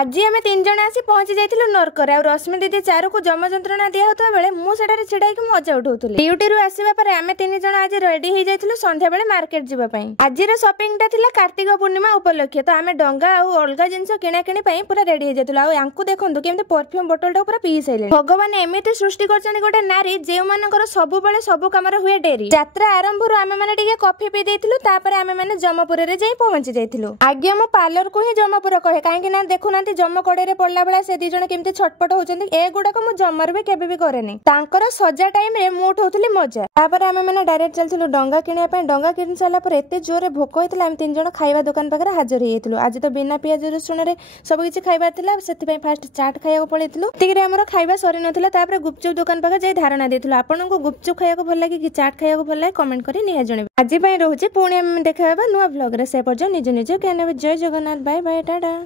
आज आम 3 जन आसी पहुंची जाइथिलु नरकर आ रश्मि दीदी चारू को जम जंत्रणा दिया होता बेले मु सेठारे छिड़ा के मजा उठाउथुली। ड्यूटी रु आसीबा पर आम 3 जन आज रेडी हो जाइथिलु संध्या बेले मार्केट जिबा पई। आजिर शॉपिंग टा थिला कार्तिक पूर्णिमा उपलक्ष्य तो आम डंगा आ अलगा जिंस किणा किणी पई पूरा रेडी हो जाइथिलु। आ यांकु देखंतु केमते परफ्यूम बोतल टा पूरा पी सैले। भगवान एमिति सृष्टि करछन गोटे नारी जे मानकर सब बेले सब काम रे हुए डेरी। यात्रा आरंभ रु आम माने टिके कॉफी पी देइथिलु तापर आम माने जमपुर रे जाई पहुंची जाइथिलु। आज्ञा मो पार्लर को ही जमपुर कहे काहे कि ना देखु ना जम कड़े पड़ला बेला से 2 जन केमती छटपट होचंदी ए गुडा को मु जमर भी केबे भी करेनी। तांकर सजा टाइम रे मु उठौथली मजा। तापर आमे माने डायरेक्ट चलथिलु डंगा किनिया पय। डंगा किन साला पर एते जोरे भोक होइतला हम 3 जन खाइबा दुकान पाखरे हाजिर हेइथिलु। आज तो बिना पियाज रसुन रे सब किछि खाइबा थिला सेति पय फास्ट चाट खाइया को पळेथिलु। तिगरे हमर खाइबा सरी नथिला। तापर गुपचुप दुकान पाखरे जाई धारणा देथिलु। आपन को गुपचुप खाइया को भल लागी कि चाट खाइया को भल लागी कमेंट करी निया जणे। आज पय रहूची पुणी हम देखाबा नुवा व्लॉग रे। से परजो निज निज केने जय जगन्नाथ बाय बाय टाटा।